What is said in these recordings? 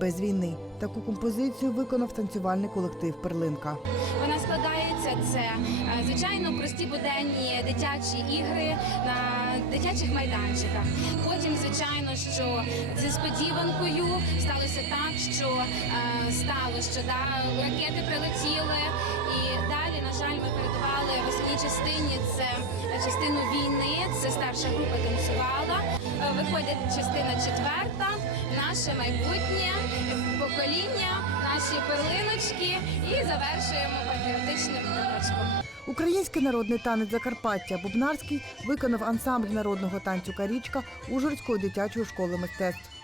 без війни. Таку композицію виконав танцювальний колектив Перлинка. Вона складається це звичайно прості буденні дитячі ігри на дитячих майданчиках. Потім, звичайно, що зі сподіванкою сталося так, що е, стало, що да, ракети прилетіли, і далі, на жаль, ми передавали в основній частині це частину війни. Це старша група танцювала. Е, Виходить частина четверта, наше майбутнє покоління, наші перлиночки, і завершуємо патріотичним таночком. Український народний танець Закарпаття Бубнарський виконав ансамбль народного танцю Карічка Ужгородської дитячої школи мистецтв.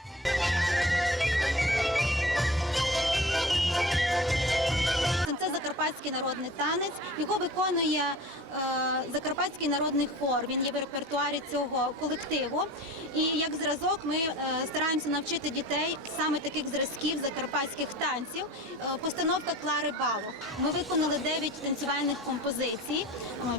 Закарпатський народний танець. Його виконує е, закарпатський народний хор. Він є в репертуарі цього колективу. І як зразок ми е, стараємося навчити дітей саме таких зразків закарпатських танців. Е, постановка Клари Балох. Ми виконали 9 танцювальних композицій.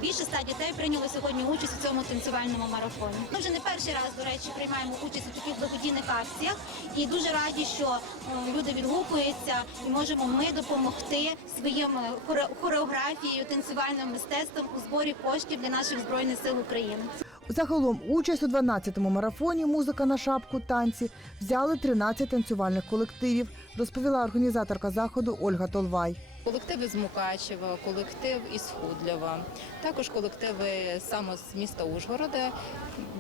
Більше ста дітей прийняли сьогодні участь у цьому танцювальному марафоні. Ми вже не перший раз, до речі, приймаємо участь у таких благодійних акціях і дуже раді, що люди відгукуються і можемо ми допомогти своїм е, хоре- хореографією, танцювальним мистецтвом у зборі коштів для наших збройних сил України. Загалом участь у 12-му марафоні Музика на шапку танці взяли 13 танцювальних колективів, розповіла організаторка заходу Ольга Толвай. Колективи з Мукачева, колектив із Худлєва, також колективи саме з міста Ужгорода,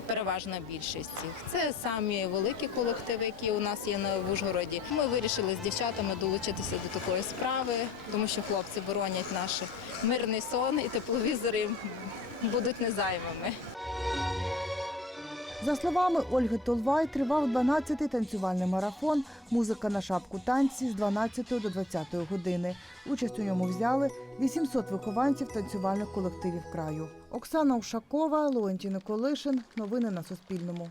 переважна більшість їх. Це самі великі колективи, які у нас є на Ужгороді. Ми вирішили з дівчатами долучитися до такої справи, тому що хлопці боронять наш мирний сон і тепловізори будуть незаймими. За словами Ольги Толвай, тривав 12-й танцювальний марафон Музика на шапку танці з 12 до 20 години. Участь у ньому взяли 800 вихованців танцювальних колективів краю. Оксана Ушакова, Леонтій Николишин. Новини на Суспільному.